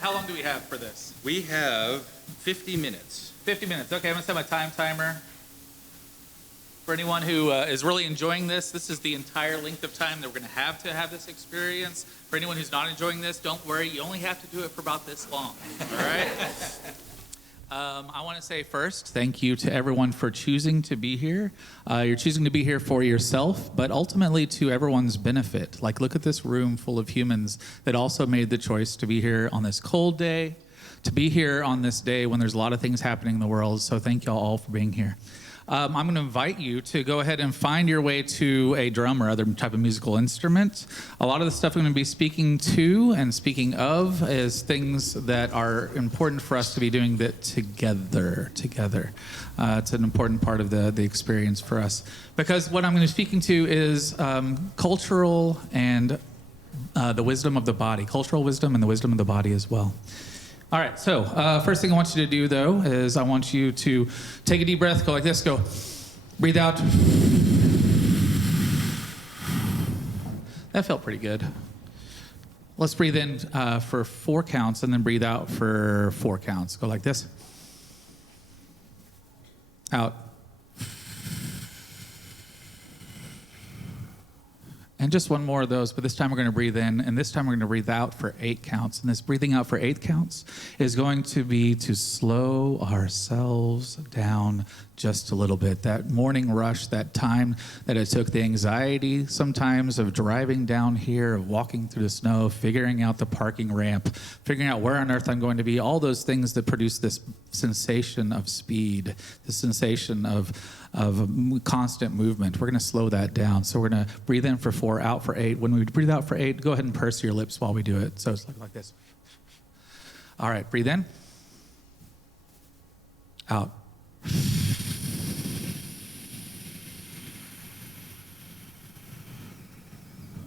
How long do we have for this? We have 50 minutes. 50 minutes. Okay, I'm going to set my time timer. For anyone who is really enjoying this, this is the entire length of time that we're going to have this experience. For anyone who's not enjoying this, don't worry. You only have to do it for about this long. All right? I want to say first, thank you to everyone for choosing to be here. You're choosing to be here for yourself, but ultimately to everyone's benefit. Like, look at this room full of humans that also made the choice to be here on this cold day, to be here on this day when there's a lot of things happening in the world. So thank y'all all for being here. I'm going to invite you to go ahead and find your way to a drum or other type of musical instrument. A lot of the stuff I'm going to be speaking to and speaking of is things that are important for us to be doing that together. It's an important part of the experience for us. Because what I'm going to be speaking to is cultural and the wisdom of the body. Cultural wisdom and the wisdom of the body as well. All right, so first thing I want you to do, though, is I want you to take a deep breath, go like this, go, breathe out. That felt pretty good. Let's breathe in for 4 counts and then breathe out for 4 counts. Go like this. Out. And just one more of those, but this time we're going to breathe in, and this time we're going to breathe out for 8 counts. And this breathing out for 8 counts is going to be to slow ourselves down just a little bit. That morning rush, that time that it took, the anxiety sometimes of driving down here, of walking through the snow, figuring out the parking ramp, figuring out where on earth I'm going to be, all those things that produce this sensation of speed, the sensation of constant movement. We're going to slow that down. So we're going to breathe in for 4, out for 8. When we breathe out for 8, go ahead and purse your lips while we do it. So it's like this. All right, breathe in. Out.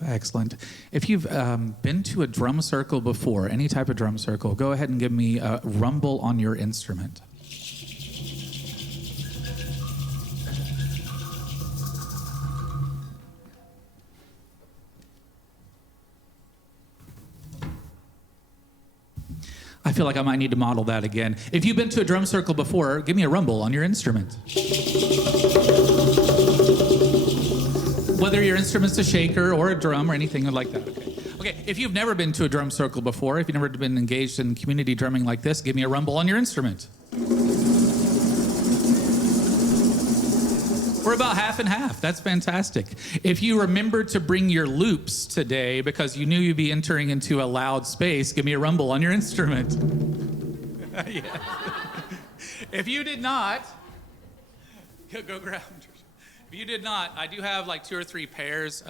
Excellent. If you've been to a drum circle before, any type of drum circle, go ahead and give me a rumble on your instrument. I feel like I might need to model that again. If you've been to a drum circle before, give me a rumble on your instrument. Whether your instrument's a shaker or a drum or anything like that. Okay, if you've never been to a drum circle before, if you've never been engaged in community drumming like this, give me a rumble on your instrument. We're about half and half. That's fantastic. If you remembered to bring your loops today because you knew you'd be entering into a loud space, give me a rumble on your instrument. Yeah. If you did not, go grab them. If you did not, I do have like 2 or 3 pairs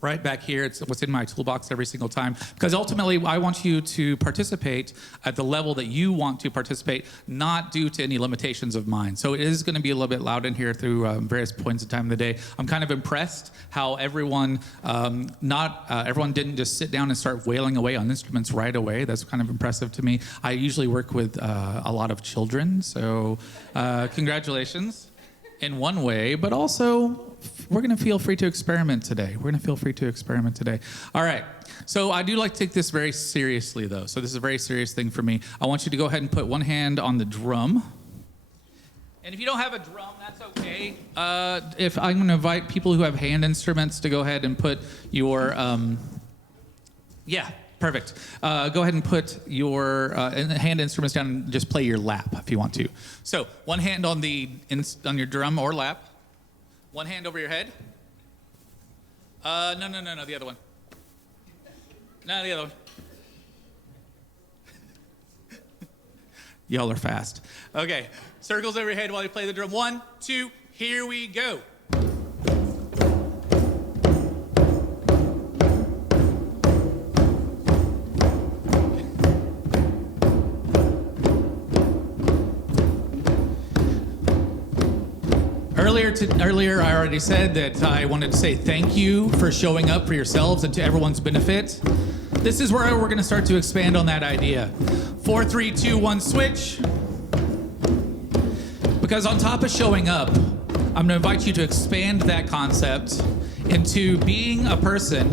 right back here. It's what's in my toolbox every single time. Because ultimately, I want you to participate at the level that you want to participate, not due to any limitations of mine. So it is going to be a little bit loud in here through various points of time of the day. I'm kind of impressed how everyone didn't just sit down and start wailing away on instruments right away. That's kind of impressive to me. I usually work with a lot of children, so congratulations. In one way, but also we're going to feel free to experiment today. All right. So I do like to take this very seriously, though. So this is a very serious thing for me. I want you to go ahead and put one hand on the drum. And if you don't have a drum, that's okay. If I'm going to invite people who have hand instruments to go ahead and put your, perfect. Go ahead and put your hand instruments down and just play your lap if you want to. So one hand on your drum or lap. One hand over your head. No, the other one. No, the other one. Y'all are fast. Okay, circles over your head while you play the drum. 1, 2, here we go. Earlier, I already said that I wanted to say thank you for showing up for yourselves and to everyone's benefit. This is where we're going to start to expand on that idea. 4, 3, 2, 1, switch. Because on top of showing up, I'm going to invite you to expand that concept into being a person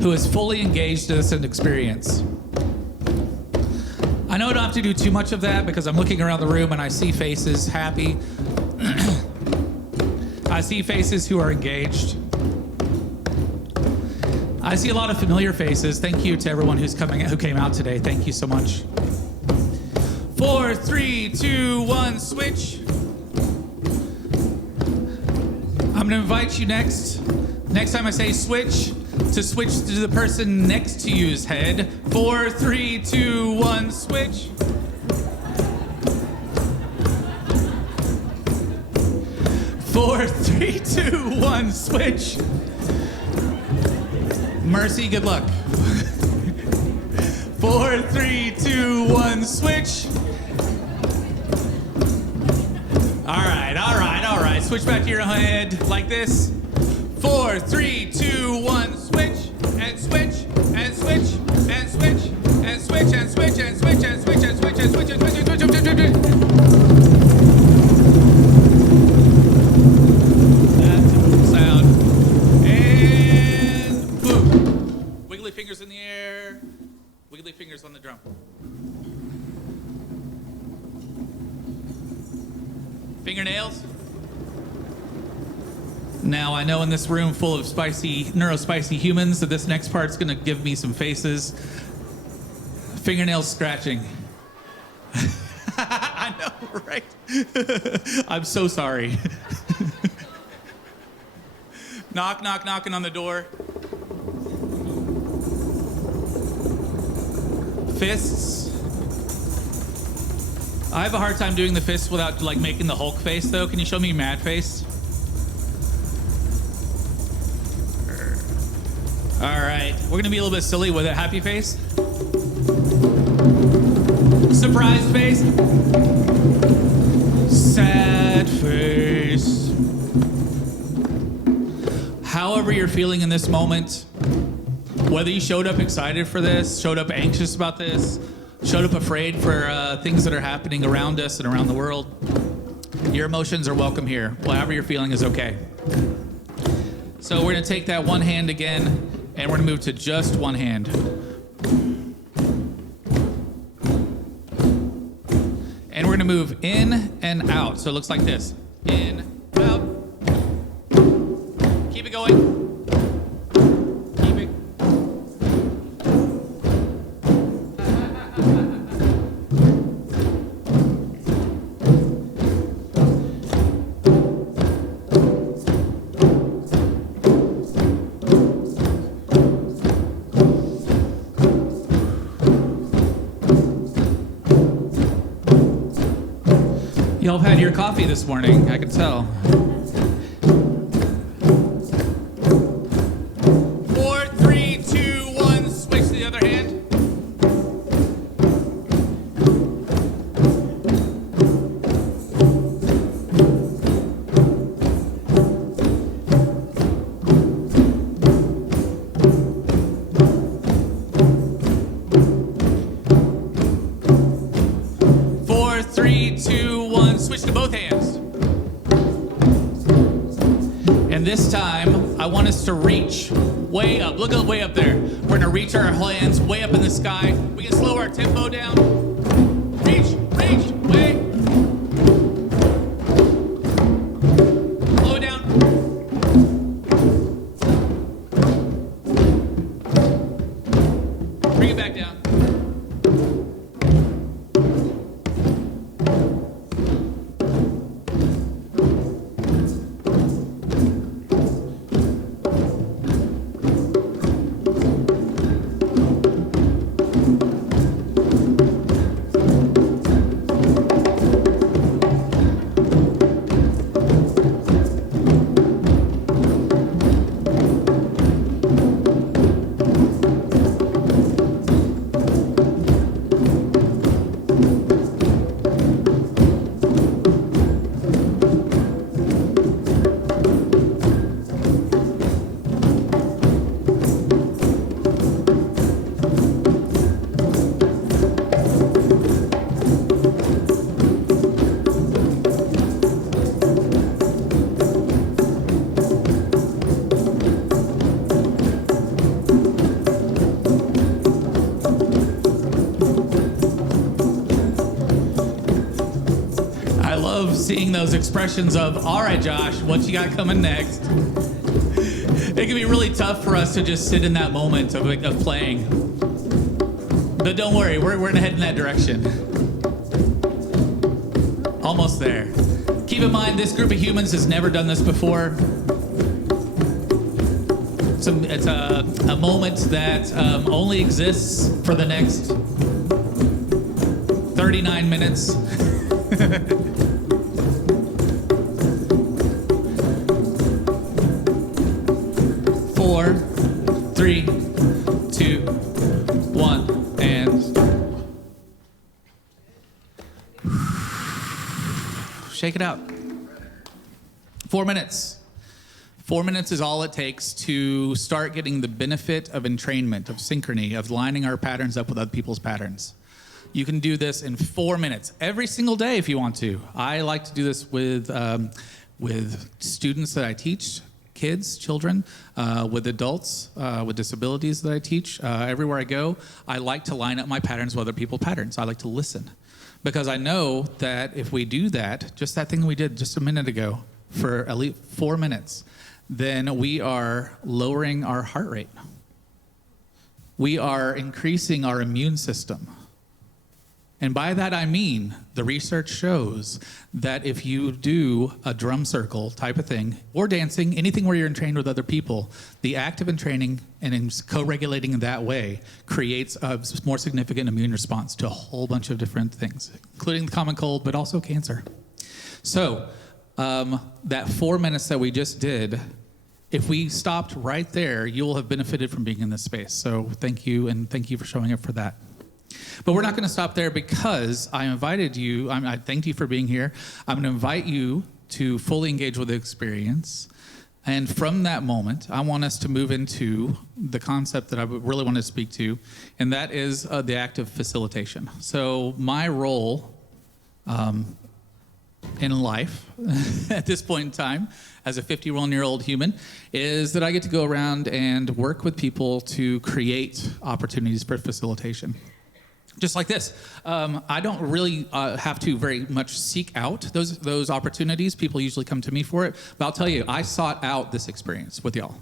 who is fully engaged in this experience. I know I don't have to do too much of that because I'm looking around the room and I see faces happy. I see faces who are engaged. I see a lot of familiar faces. Thank you to everyone who came out today. Thank you so much. 4, 3, 2, 1, switch. I'm gonna invite you next time I say switch, to switch to the person next to you's head. 4, 3, 2, 1, switch. Four, three, two, one, switch. Mercy, good luck. 4, 3, 2, 1, switch. All right. Switch back to your head like this. 4, 3, 2, 1, switch, and switch, and switch, and switch, and switch, and switch, and switch, and switch, and switch, and switch, and switch, and switch, and switch. That's a cool sound. And boom. Wiggly fingers in the air. Wiggly fingers on the drum. Fingernails. Now, I know in this room full of neurospicy humans that this next part's gonna give me some faces. Fingernails scratching. I know, right? I'm so sorry. Knocking on the door. Fists. I have a hard time doing the fists without like making the Hulk face though. Can you show me your mad face? All right, we're gonna be a little bit silly with a happy face. Surprised face. Sad face. However you're feeling in this moment, whether you showed up excited for this, showed up anxious about this, showed up afraid for things that are happening around us and around the world, your emotions are welcome here. Whatever you're feeling is okay. So we're gonna take that one hand again, and we're gonna move to just one hand. And we're gonna move in and out. So it looks like this. In, out. Keep it going. Keep it. Y'all have had your coffee this morning, I can tell. 4, 3, 2, 1, switch to the other hand. Switch to both hands. And this time, I want us to reach way up. Look way up there. We're gonna reach our hands way up in the sky. We can slow our tempo down. Reach, way. Slow it down. Bring it back down. seeing those expressions of, all right, Josh, what you got coming next? It can be really tough for us to just sit in that moment of playing. But don't worry, we're going to head in that direction. Almost there. Keep in mind, this group of humans has never done this before. It's a moment that only exists for the next 39 minutes. 4, 3, 2, 1, and shake it out. 4 minutes. 4 minutes is all it takes to start getting the benefit of entrainment, of synchrony, of lining our patterns up with other people's patterns. You can do this in 4 minutes every single day if you want to. I like to do this with students that I teach, kids, children, with adults, with disabilities that I teach. Everywhere I go, I like to line up my patterns with other people's patterns. I like to listen. Because I know that if we do that, just that thing we did just a minute ago, for at least 4 minutes, then we are lowering our heart rate. We are increasing our immune system. And by that I mean, the research shows that if you do a drum circle type of thing, or dancing, anything where you're entrained with other people, the act of entraining and in co-regulating in that way creates a more significant immune response to a whole bunch of different things, including the common cold, but also cancer. So, that 4 minutes that we just did, if we stopped right there, you will have benefited from being in this space. So thank you, and thank you for showing up for that. But we're not going to stop there because I invited you, I thank you for being here. I'm going to invite you to fully engage with the experience. And from that moment, I want us to move into the concept that I really want to speak to, and that is the act of facilitation. So my role in life at this point in time as a 51-year-old human is that I get to go around and work with people to create opportunities for facilitation. Just like this. I don't really have to very much seek out those opportunities. People usually come to me for it. But I'll tell you, I sought out this experience with y'all.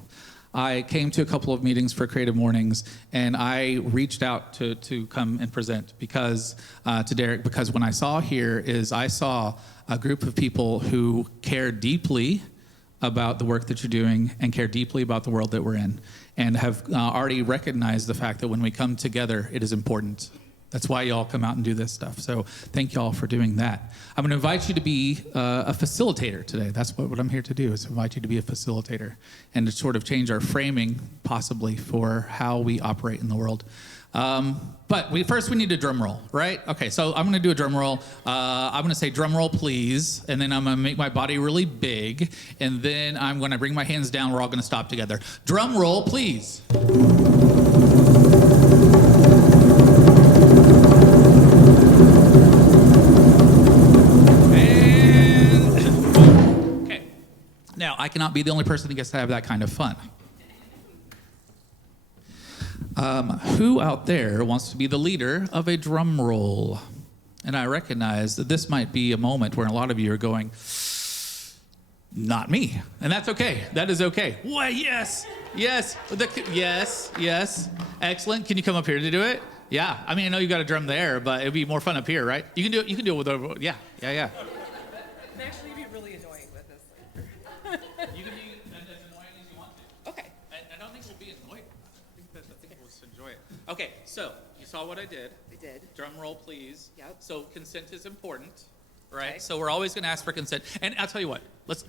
I came to a couple of meetings for Creative Mornings, and I reached out to come and present because to Derek, because when I saw a group of people who care deeply about the work that you're doing and care deeply about the world that we're in, and have already recognized the fact that when we come together, it is important. That's why y'all come out and do this stuff. So thank y'all for doing that. I'm going to invite you to be a facilitator today. That's what I'm here to do, is invite you to be a facilitator and to sort of change our framing, possibly, for how we operate in the world. But first we need a drum roll, right? Okay, so I'm going to do a drum roll. I'm going to say drum roll, please, and then I'm going to make my body really big, and then I'm going to bring my hands down. We're all going to stop together. Drum roll, please. Now, I cannot be the only person that gets to have that kind of fun. Who out there wants to be the leader of a drum roll? And I recognize that this might be a moment where a lot of you are going, not me. And that's okay. That is okay. Why, yes, yes, yes. Excellent. Can you come up here to do it? Yeah. I mean, I know you got a drum there, but it'd be more fun up here, right? You can do it with a, yeah. Actually, it'd be really annoying with this. You can be as annoying as you want to. Okay. I don't think we'll be annoyed. I think we'll just enjoy it. Okay, so you saw what I did. I did. Drum roll, please. Yep. So consent is important, right? Okay. So we're always going to ask for consent. And I'll tell you what.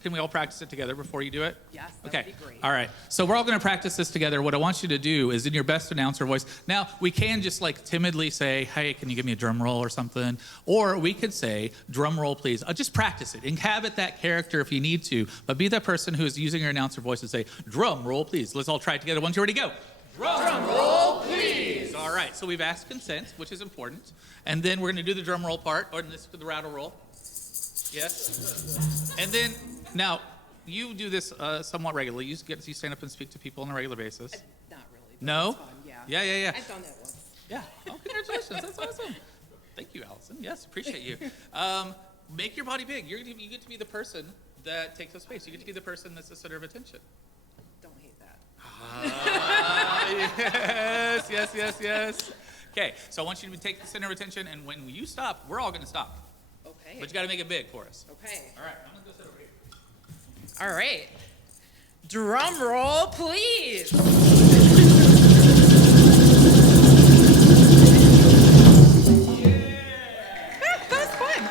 Can we all practice it together before you do it? Yes, that Okay. would be great. All right. So we're all going to practice this together. What I want you to do is in your best announcer voice. Now, we can just like timidly say, hey, can you give me a drum roll or something? Or we could say, drum roll, please. Just practice it. Inhabit that character if you need to. But be that person who is using your announcer voice and say, drum roll, please. Let's all try it together. 1, 2, ready, go. Drum roll, please. All right. So we've asked consent, which is important. And then we're going to do the drum roll part, or this the rattle roll. Yes. And then, now, you do this somewhat regularly. You stand up and speak to people on a regular basis. Not really. No? It's fun, yeah. Yeah. I've done that once. Yeah. Oh, congratulations. That's awesome. Thank you, Allison. Yes, appreciate you. make your body big. You get to be the person that takes up space. You get to be the person that's the center of attention. Don't hate that. Yes. Okay, so I want you to take the center of attention, and when you stop, we're all going to stop. Okay. But you got to make it big for us. Okay. All right, I'm going to go sit over here. All right. Drum roll, please. That was fun.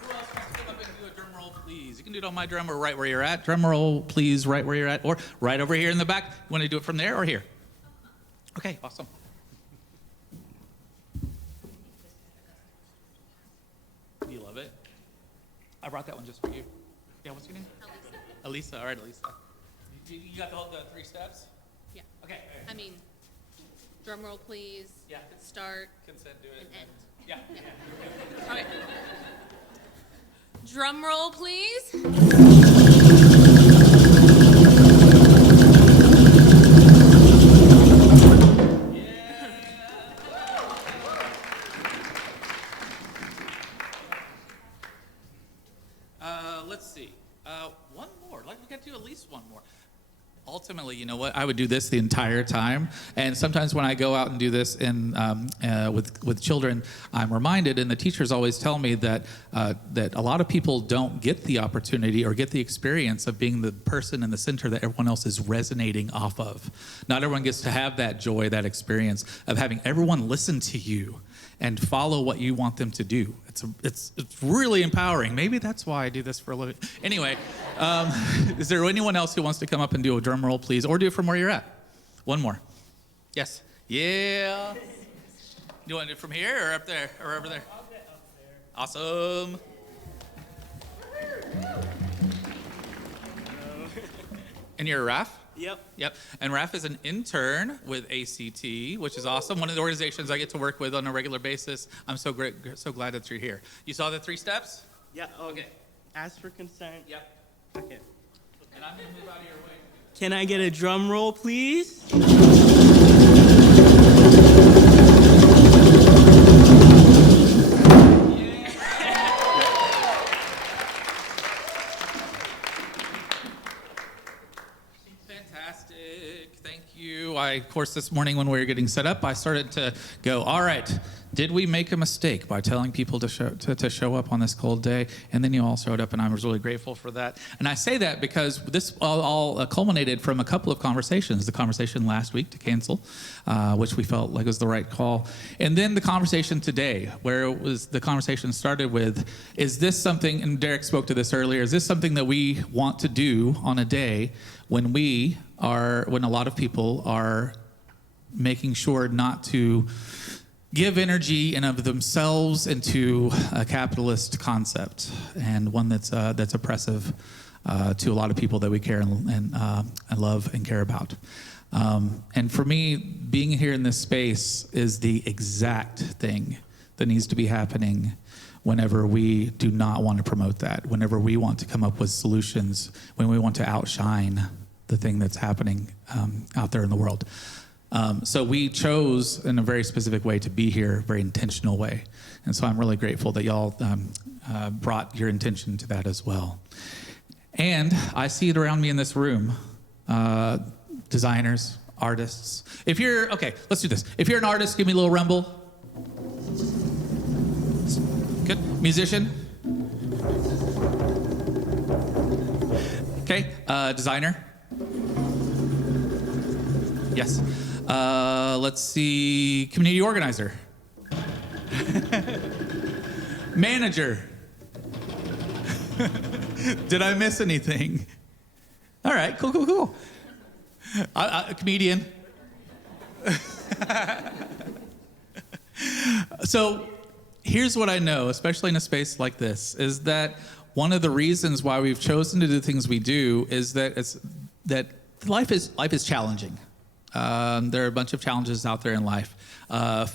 Who else wants to come up and do a drum roll, please? You can do it on my drum or right where you're at. Drum roll, please, right where you're at, or right over here in the back. You want to do it from there or here? Okay, awesome. You love it? I brought that one just for you. Yeah, what's your name? Elisa. All right, Elisa. You got the 3 steps? Yeah. Okay. I mean, drum roll, please. Yeah. Start Consent, do it. and end. Yeah. All right. Drum roll, please. Let's see. One more. Like, we got to do at least one more. Ultimately, you know what? I would do this the entire time. And sometimes when I go out and do this with children, I'm reminded, and the teachers always tell me that that a lot of people don't get the opportunity or get the experience of being the person in the center that everyone else is resonating off of. Not everyone gets to have that joy, that experience of having everyone listen to you and follow what you want them to do. It's really empowering. Maybe that's why I do this for a living. Anyway, is there anyone else who wants to come up and do a drum roll, please? Or do it from where you're at. One more. Yes. Yeah. You want to do it from here or up there or over there? I'll get up there. Awesome. And you're Raf? Yep. And Raf is an intern with ACT, which is awesome. One of the organizations I get to work with on a regular basis. I'm so glad that you're here. You saw the 3 steps? Yeah. Okay. Ask for consent. Yep. Okay. And I'm gonna move out of your way. Can I get a drum roll, please? Fantastic. Thank you. Of course, this morning when we were getting set up, I started to go, all right, did we make a mistake by telling people to show up on this cold day? And then you all showed up, and I was really grateful for that. And I say that because this all culminated from a couple of conversations. The conversation last week to cancel, which we felt like was the right call. And then the conversation today, where the conversation started with, is this something, and Derek spoke to this earlier, is this something that we want to do on a day when a lot of people are making sure not to give energy in of themselves into a capitalist concept, and one that's oppressive to a lot of people that we care and love and care about. And for me, being here in this space is the exact thing that needs to be happening whenever we do not want to promote that, whenever we want to come up with solutions, when we want to outshine the thing that's happening out there in the world. So we chose in a very specific way to be here, a very intentional way. And so I'm really grateful that y'all brought your intention to that as well. And I see it around me in this room, designers, artists. Okay, let's do this. If you're an artist, give me a little rumble. Good. Musician? Okay, designer? Yes. Let's see, community organizer. Manager. Did I miss anything? All right, cool. Comedian. So here's what I know, especially in a space like this, is that one of the reasons why we've chosen to do the things we do is that life is challenging. There are a bunch of challenges out there in life.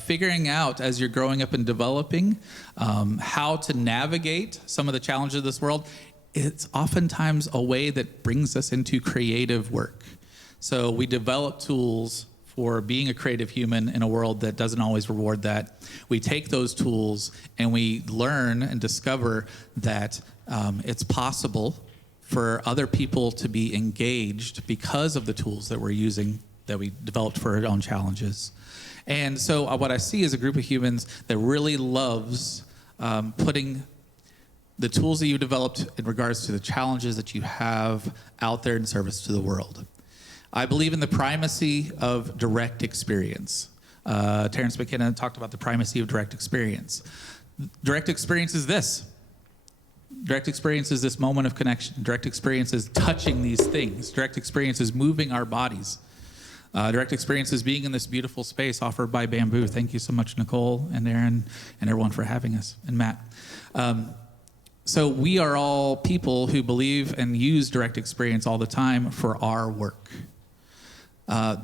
Figuring out as you're growing up and developing how to navigate some of the challenges of this world, it's oftentimes a way that brings us into creative work. So we develop tools for being a creative human in a world that doesn't always reward that. We take those tools and we learn and discover that it's possible for other people to be engaged because of the tools that we're using, that we developed for our own challenges. And so what I see is a group of humans that really loves putting the tools that you developed in regards to the challenges that you have out there in service to the world. I believe in the primacy of direct experience. Terrence McKenna talked about the primacy of direct experience. Direct experience is this. Direct experience is this moment of connection. Direct experience is touching these things. Direct experience is moving our bodies. Direct experience is being in this beautiful space offered by Bamboo. Thank you so much, Nicole and Aaron and everyone for having us, and Matt. So we are all people who believe and use direct experience all the time for our work.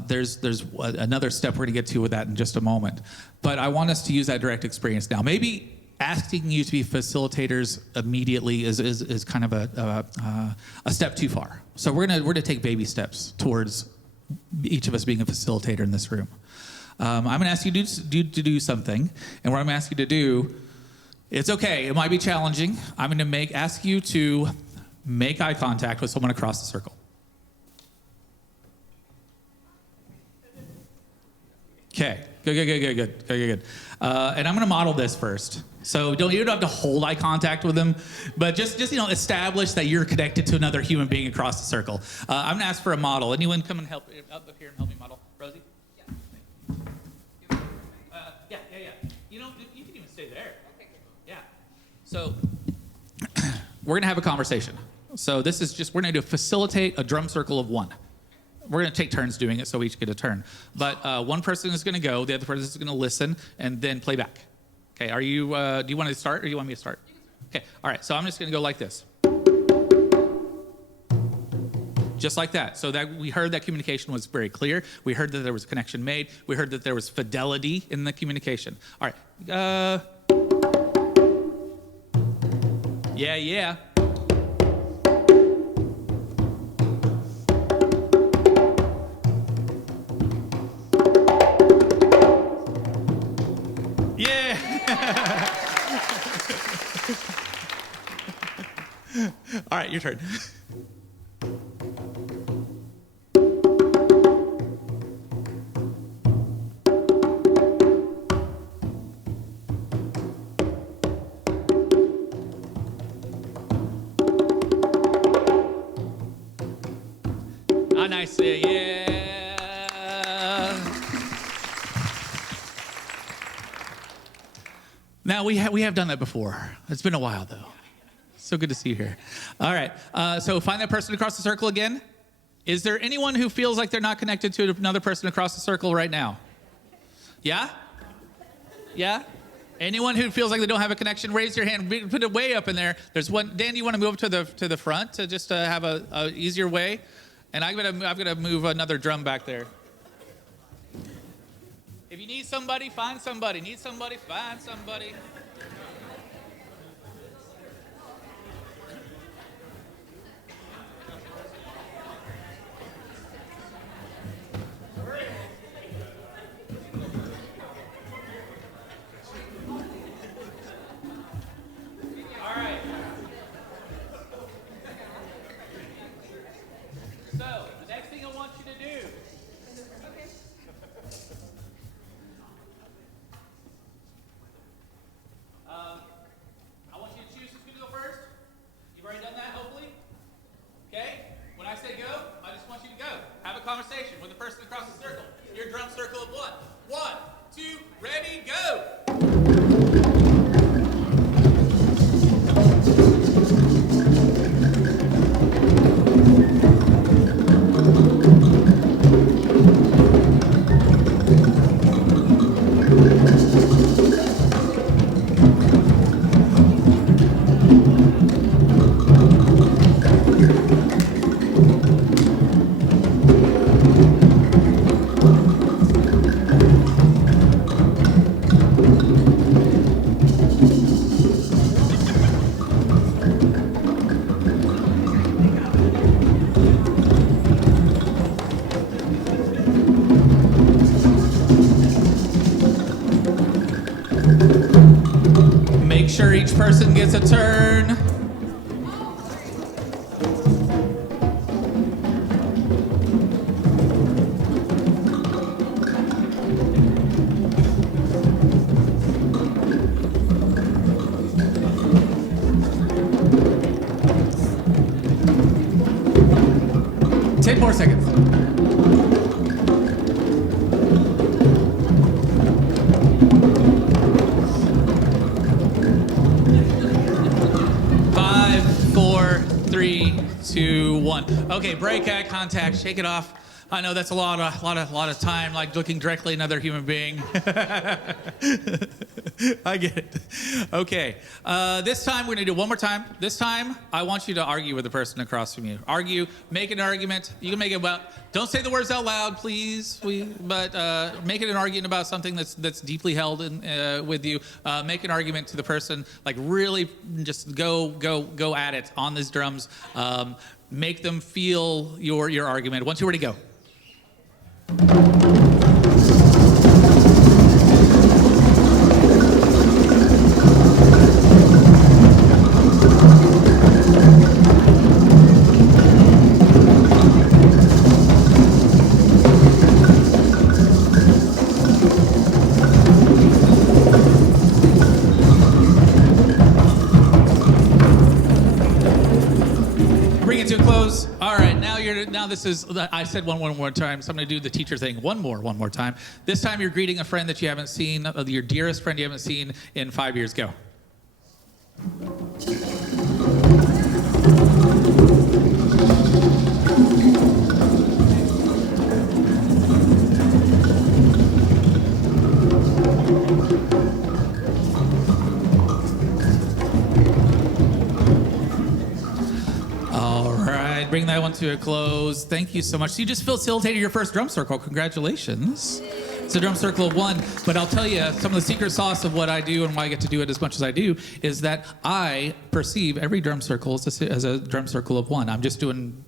There's another step we're going to get to with that in just a moment. But I want us to use that direct experience now. Maybe asking you to be facilitators immediately is kind of a step too far. So we're gonna take baby steps towards each of us being a facilitator in this room. I'm gonna ask you to do something, and what I'm gonna ask you to do, it's okay, it might be challenging. I'm gonna ask you to make eye contact with someone across the circle. Okay, good. And I'm gonna model this first. So you don't have to hold eye contact with them, but just establish that you're connected to another human being across the circle. I'm gonna ask for a model. Anyone come and help up here and help me model? Rosie? Yeah. Yeah. You can even stay there. Okay. Yeah. So we're gonna have a conversation. So this is we're gonna facilitate a drum circle of one. We're going to take turns doing it, so we each get a turn. But one person is going to go, the other person is going to listen, and then play back. Okay, do you want to start, or do you want me to start? Okay, all right, so I'm just going to go like this. Just like that. So that we heard that communication was very clear. We heard that there was a connection made. We heard that there was fidelity in the communication. All right. Yeah. All right, your turn. Oh, nice. Yeah. Now, we have done that before. It's been a while, though. So good to see you here. All right. So find that person across the circle again. Is there anyone who feels like they're not connected to another person across the circle right now? Yeah? Yeah? Anyone who feels like they don't have a connection, raise your hand. Put it way up in there. There's one. Dan, you want to move to the front to just have a easier way? And I'm gonna move another drum back there. If you need somebody, find somebody. Need somebody, find somebody. Conversation with the person across the circle. Your drum circle of one. 1, 2, ready, go! sure each person gets a turn. Ten more seconds. 5, 4, 3, 2, 1. Okay, break eye contact. Shake it off. I know that's a lot of time, like looking directly at another human being. I get it. Okay, this time we're gonna do it one more time. This time, I want you to argue with the person across from you. Argue, make an argument. You can make it well. Don't say the words out loud, please. But make it an argument about something that's deeply held in, with you. Make an argument to the person. Like really, just go at it on these drums. Make them feel your argument. Once you're ready, go. Bring it to a close. All right, now this is, I said one more time, so I'm going to do the teacher thing one more time. This time you're greeting a friend that you haven't seen, your dearest friend you haven't seen in 5 years. Go. Bring that one to a close. Thank you so much. So you just facilitated your first drum circle. Congratulations. It's a drum circle of 1. But I'll tell you, some of the secret sauce of what I do and why I get to do it as much as I do is that I perceive every drum circle as a drum circle of 1. I'm just doing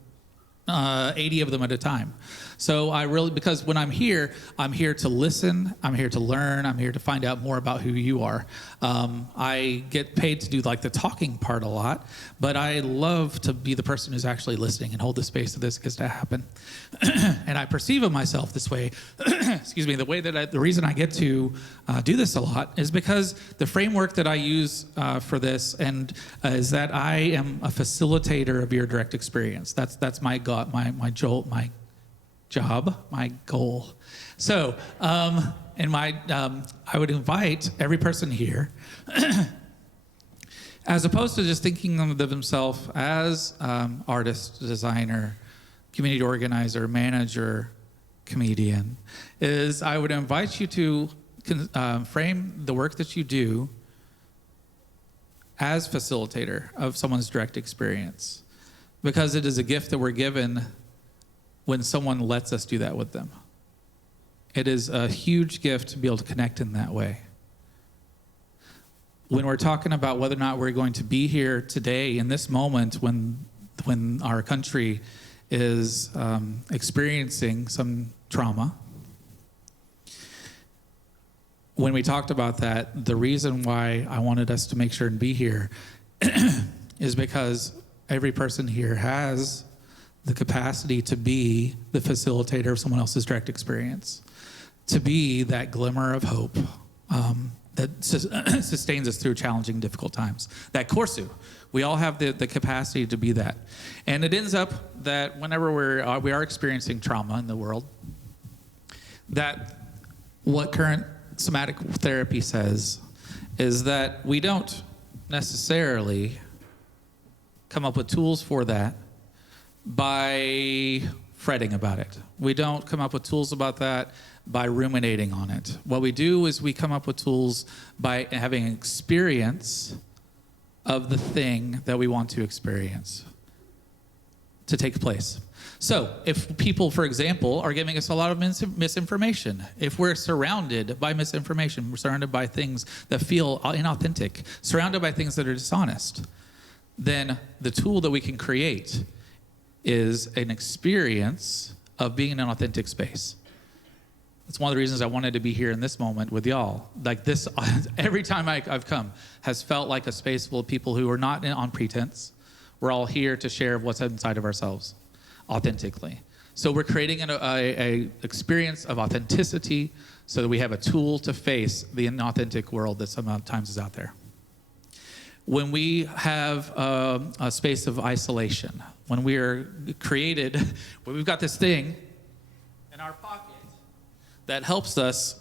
80 of them at a time. So because when I'm here to listen, I'm here to learn, I'm here to find out more about who you are. I get paid to do like the talking part a lot, but I love to be the person who's actually listening and hold the space that this gets to happen. And I perceive of myself this way, excuse me, the reason I get to do this a lot is because the framework that I use for this is that I am a facilitator of your direct experience. That's my jolt, my job, my goal. So, I would invite every person here, as opposed to just thinking of themselves as artist, designer, community organizer, manager, comedian, is I would invite you to frame the work that you do as facilitator of someone's direct experience, because it is a gift that we're given when someone lets us do that with them. It is a huge gift to be able to connect in that way. When we're talking about whether or not we're going to be here today in this moment when our country is experiencing some trauma, when we talked about that, the reason why I wanted us to make sure and be here is because every person here has the capacity to be the facilitator of someone else's direct experience, to be that glimmer of hope that sustains us through challenging, difficult times. That corsu, we all have the capacity to be that. And it ends up that whenever we are experiencing trauma in the world, that what current somatic therapy says is that we don't necessarily come up with tools for that by fretting about it. We don't come up with tools about that by ruminating on it. What we do is we come up with tools by having an experience of the thing that we want to experience to take place. So if people, for example, are giving us a lot of misinformation, if we're surrounded by misinformation, we're surrounded by things that feel inauthentic, surrounded by things that are dishonest, then the tool that we can create is an experience of being in an authentic space. It's one of the reasons I wanted to be here in this moment with y'all. Like this, every time I've come has felt like a space full of people who are not on pretense. We're all here to share what's inside of ourselves authentically. So we're creating a experience of authenticity so that we have a tool to face the inauthentic world that sometimes is out there. When we have a space of isolation, when we are created, when we've got this thing in our pocket that helps us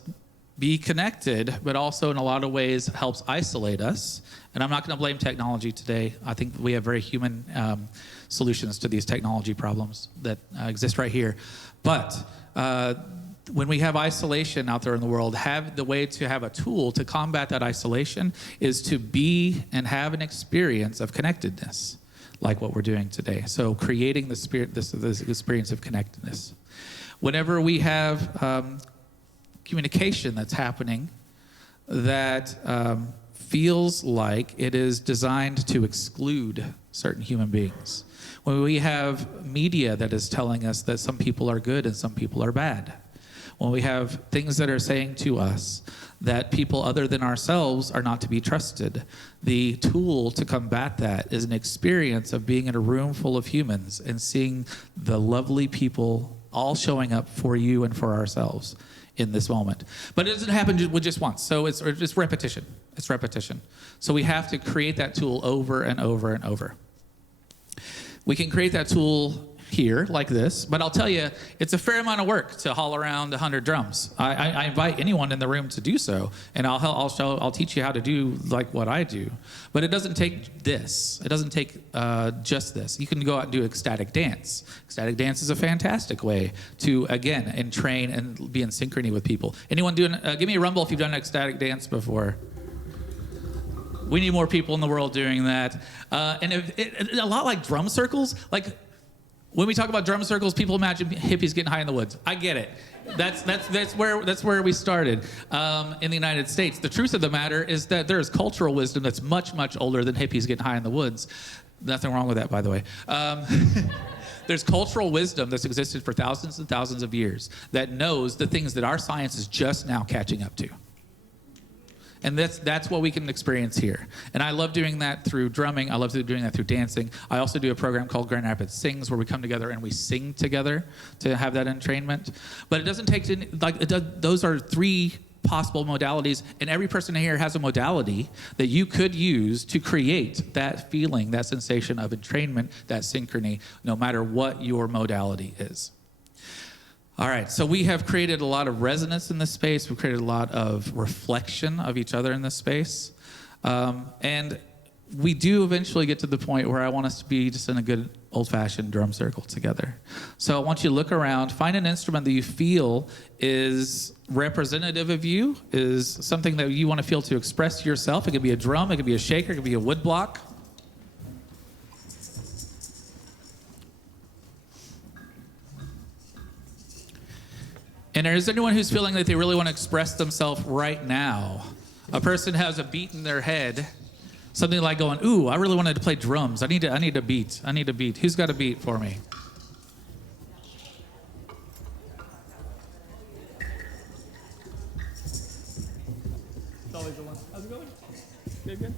be connected, but also in a lot of ways helps isolate us. And I'm not going to blame technology today. I think we have very human solutions to these technology problems that exist right here. But when we have isolation out there in the world, have the way to have a tool to combat that isolation is to be and have an experience of connectedness, like what we're doing today. So creating this experience of connectedness. Whenever we have communication that's happening that feels like it is designed to exclude certain human beings. When we have media that is telling us that some people are good and some people are bad. When we have things that are saying to us that people other than ourselves are not to be trusted, the tool to combat that is an experience of being in a room full of humans and seeing the lovely people all showing up for you and for ourselves in this moment. But it doesn't happen with just once. So it's repetition. It's repetition. So we have to create that tool over and over and over. We can create that tool here like this, but I'll tell you, it's a fair amount of work to haul around 100 drums. I invite anyone in the room to do so, and I'll teach you how to do like what I do. But it doesn't take this. It doesn't take just this. You can go out and do ecstatic dance. Ecstatic dance is a fantastic way to, again, entrain and be in synchrony with people. Anyone doing, give me a rumble if you've done an ecstatic dance before. We need more people in the world doing that. And a lot like drum circles, like when we talk about drum circles, people imagine hippies getting high in the woods. I get it. That's where we started in the United States. The truth of the matter is that there is cultural wisdom that's much, much older than hippies getting high in the woods. Nothing wrong with that, by the way. There's cultural wisdom that's existed for thousands and thousands of years that knows the things that our science is just now catching up to. And that's what we can experience here. And I love doing that through drumming. I love doing that through dancing. I also do a program called Grand Rapids Sings where we come together and we sing together to have that entrainment. But it doesn't take, those are three possible modalities, and every person here has a modality that you could use to create that feeling, that sensation of entrainment, that synchrony, no matter what your modality is. All right, so we have created a lot of resonance in this space. We've created a lot of reflection of each other in this space. And we do eventually get to the point where I want us to be just in a good old-fashioned drum circle together. So I want you to look around, find an instrument that you feel is representative of you, is something that you want to feel to express yourself. It could be a drum, it could be a shaker, it could be a wood block. And is there anyone who's feeling that they really want to express themselves right now? A person has a beat in their head, something like going, ooh, I really wanted to play drums. I need a beat. I need a beat. Who's got a beat for me? It's always the one. How's it going? Good.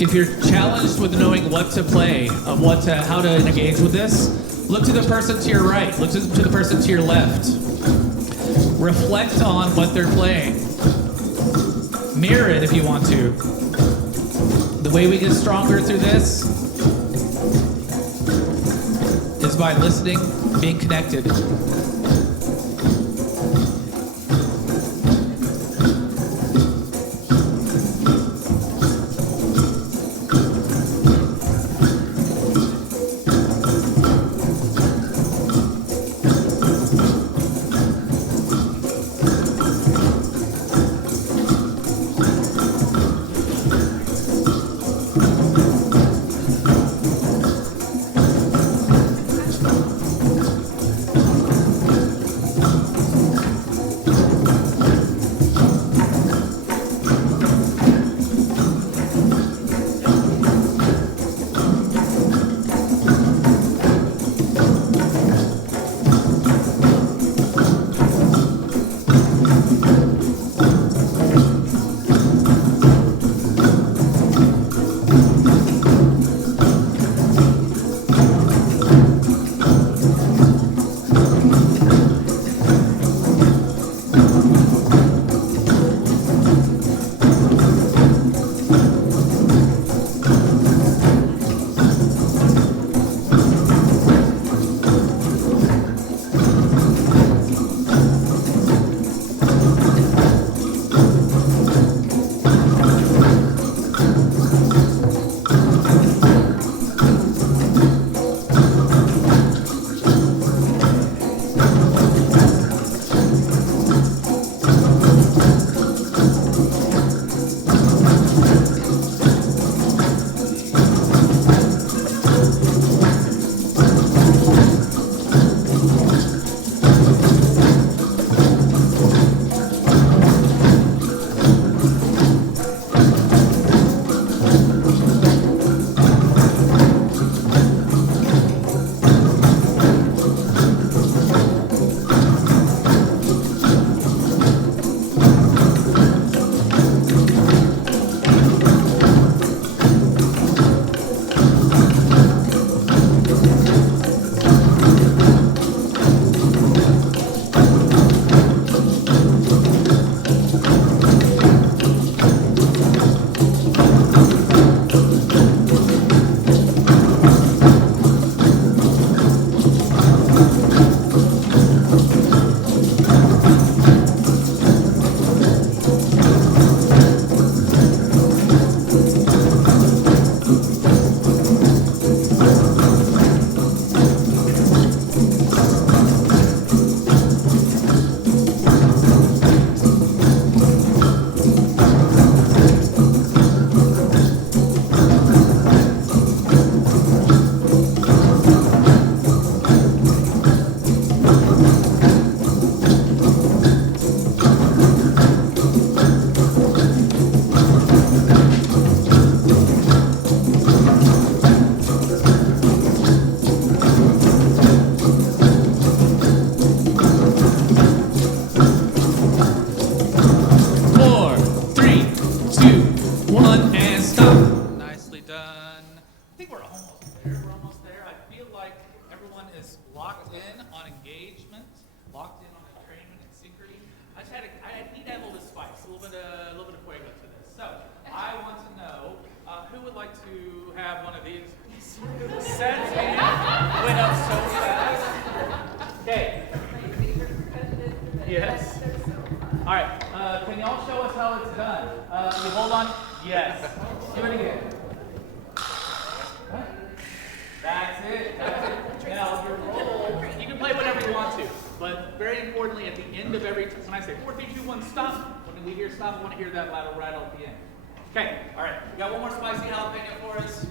If you're challenged with knowing what to play, how to engage with this, look to the person to your right, look to the person to your left. Reflect on what they're playing. Mirror it if you want to. The way we get stronger through this is by listening, being connected. Yes. All right. Can y'all show us how it's done? You hold on. Yes. Do it again. That's it. That's it. Now your roll. You can play whatever you want to, but very importantly, at the end of every when I say 4, 3, 2, 1, stop. When we hear stop, I want to hear that loud rattle at the end. Okay. All right. We got one more spicy jalapeno for us.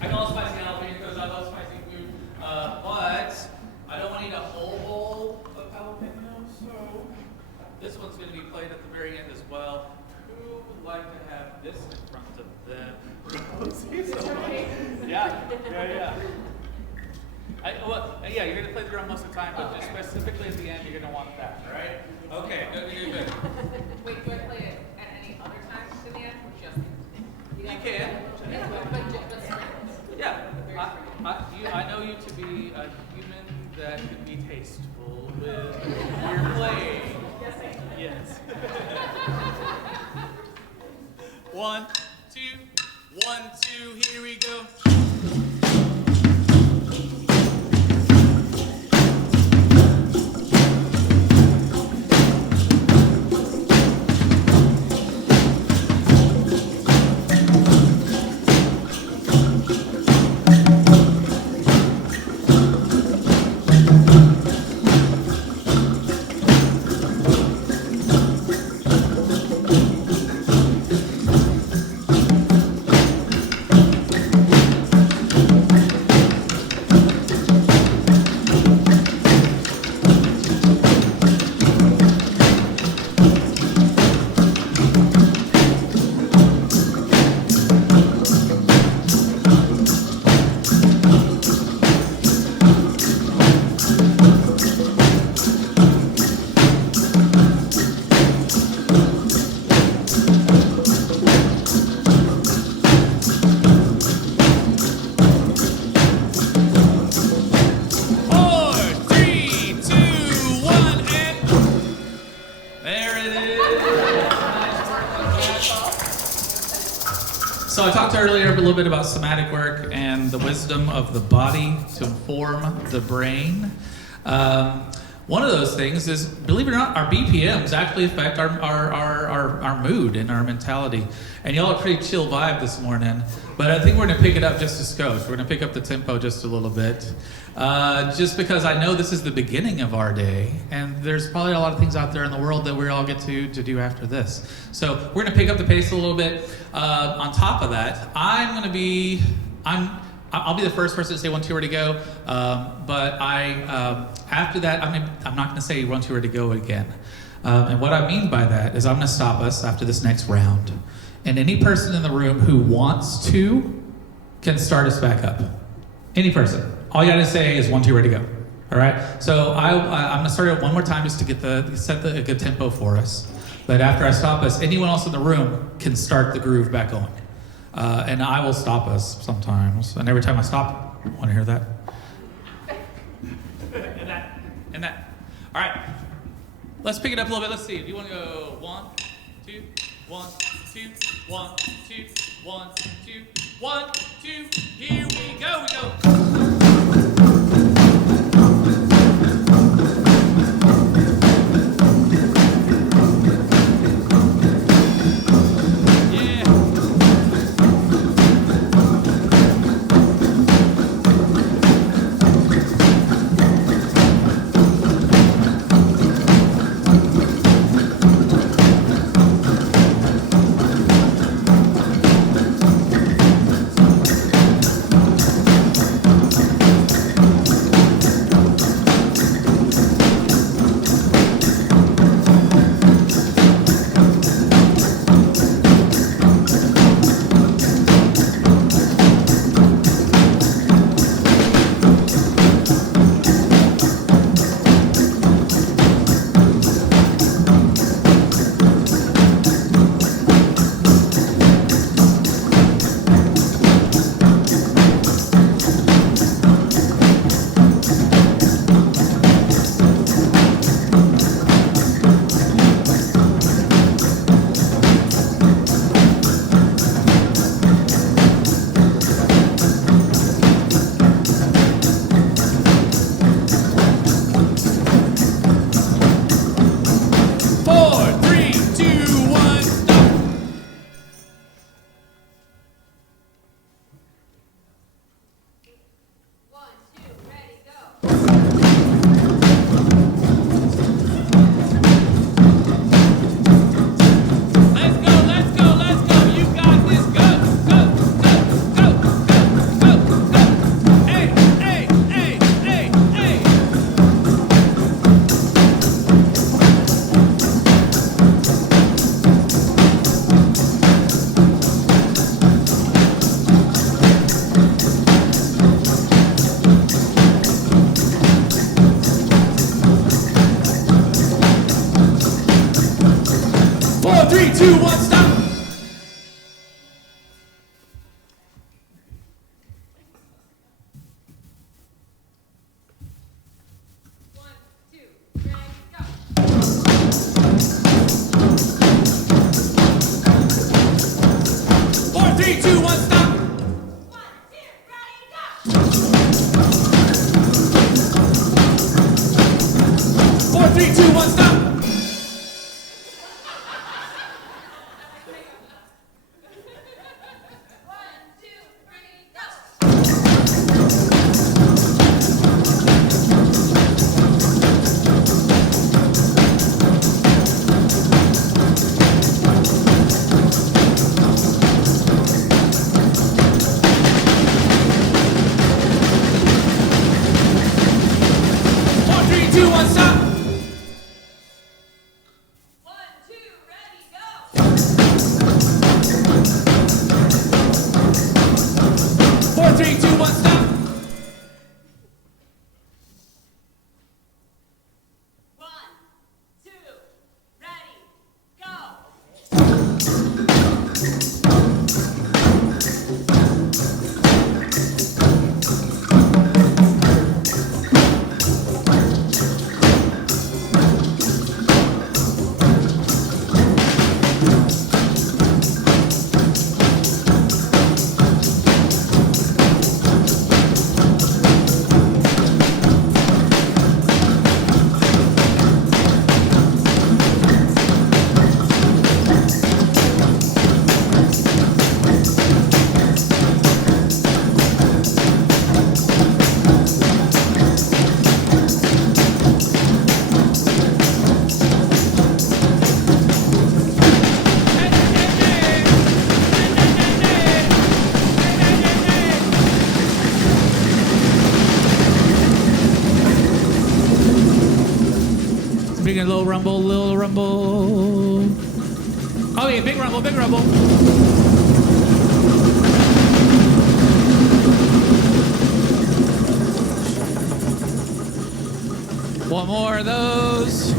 I know spicy jalapeno because I love spicy food, but I don't want to eat a whole bowl of jalapeno, so this one's going to be played at the very end as well. Who would like to have this in front of them? Yeah. Yeah, you're going to play the drum most of the time, but just specifically at the end, you're going to want that, all right? Okay, good. Wait, do I play it at any other time in the end, or just? You can. But strings. Yeah, I know you to be a human that can be tasteful with your playing. Yes, I am. Yes. 1, 2. 1, 2, here we go. So I talked earlier a little bit about somatic work and the wisdom of the body to inform the brain. One of those things is, believe it or not, our BPMs actually affect our mood and our mentality. And y'all are pretty chill vibe this morning, but I think we're gonna pick it up just a skosh. We're gonna pick up the tempo just a little bit. Just because I know this is the beginning of our day, and there's probably a lot of things out there in the world that we all get to do after this. So we're gonna pick up the pace a little bit. On top of that, I'll be the first person to say 1, 2, ready to go. But after that, I'm not gonna say 1, 2, ready to go again. And what I mean by that is I'm gonna stop us after this next round. And any person in the room who wants to can start us back up. Any person. All you gotta say is 1, 2, ready to go. All right? So I'm gonna start it one more time just to set a good tempo for us. But after I stop us, anyone else in the room can start the groove back on. And I will stop us sometimes. And every time I stop, I wanna hear that. and that. All right. Let's pick it up a little bit. Let's see. Do you wanna go 1, 2, 1, 2, 1, 2, 1, 2, 1, 2. Here we go. Three, two, one, stop. 3, 2, 1, stop. 1, 2, ready, go. Bring a little rumble, little rumble. Oh yeah, big rumble, big rumble. One more of those.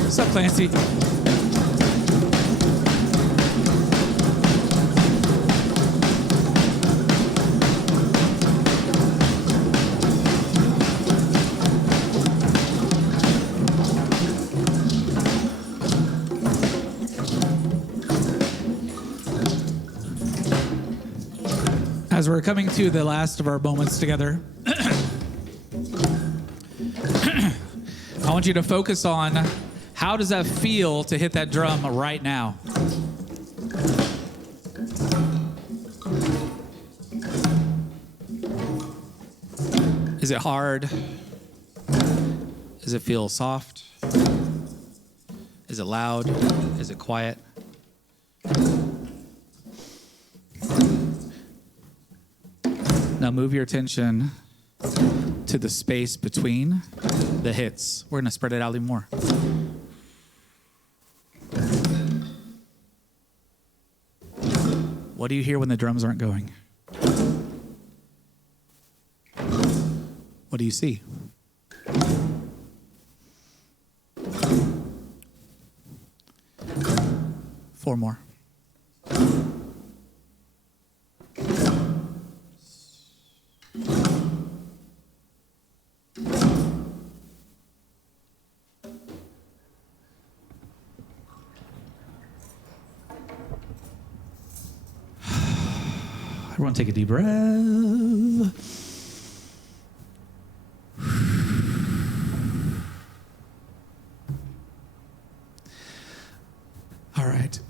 What's up, Clancy? As we're coming to the last of our moments together, I want you to focus on how does that feel to hit that drum right now? Is it hard? Does it feel soft? Is it loud? Is it quiet? Now move your attention to the space between the hits. We're gonna spread it out even more. What do you hear when the drums aren't going? What do you see? Four more. Everyone take a deep breath. All right.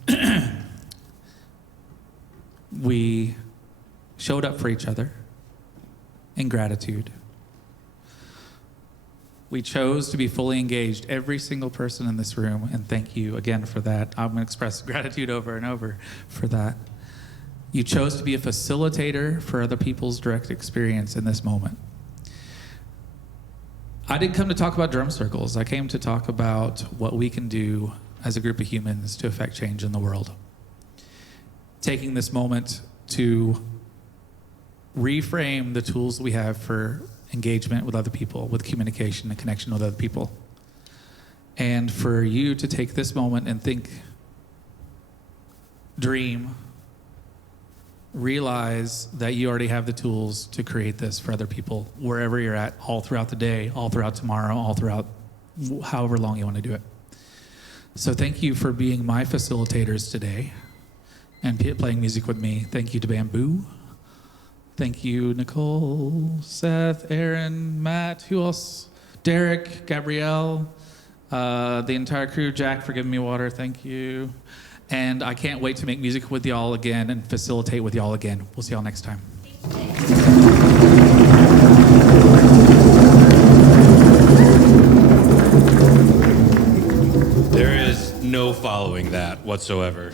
We showed up for each other in gratitude. We chose to be fully engaged, every single person in this room, and thank you again for that. I'm going to express gratitude over and over for that. You chose to be a facilitator for other people's direct experience in this moment. I didn't come to talk about drum circles. I came to talk about what we can do as a group of humans to affect change in the world. Taking this moment to reframe the tools we have for engagement with other people, with communication and connection with other people. And for you to take this moment and think, dream, realize that you already have the tools to create this for other people wherever you're at, all throughout the day, all throughout tomorrow, all throughout however long you want to do it. So thank you for being my facilitators today and playing music with me. Thank you to Bamboo. Thank you, Nicole, Seth, Aaron, Matt, who else? Derek, Gabrielle, the entire crew, Jack for giving me water, thank you. And I can't wait to make music with y'all again and facilitate with y'all again. We'll see y'all next time. no following that whatsoever.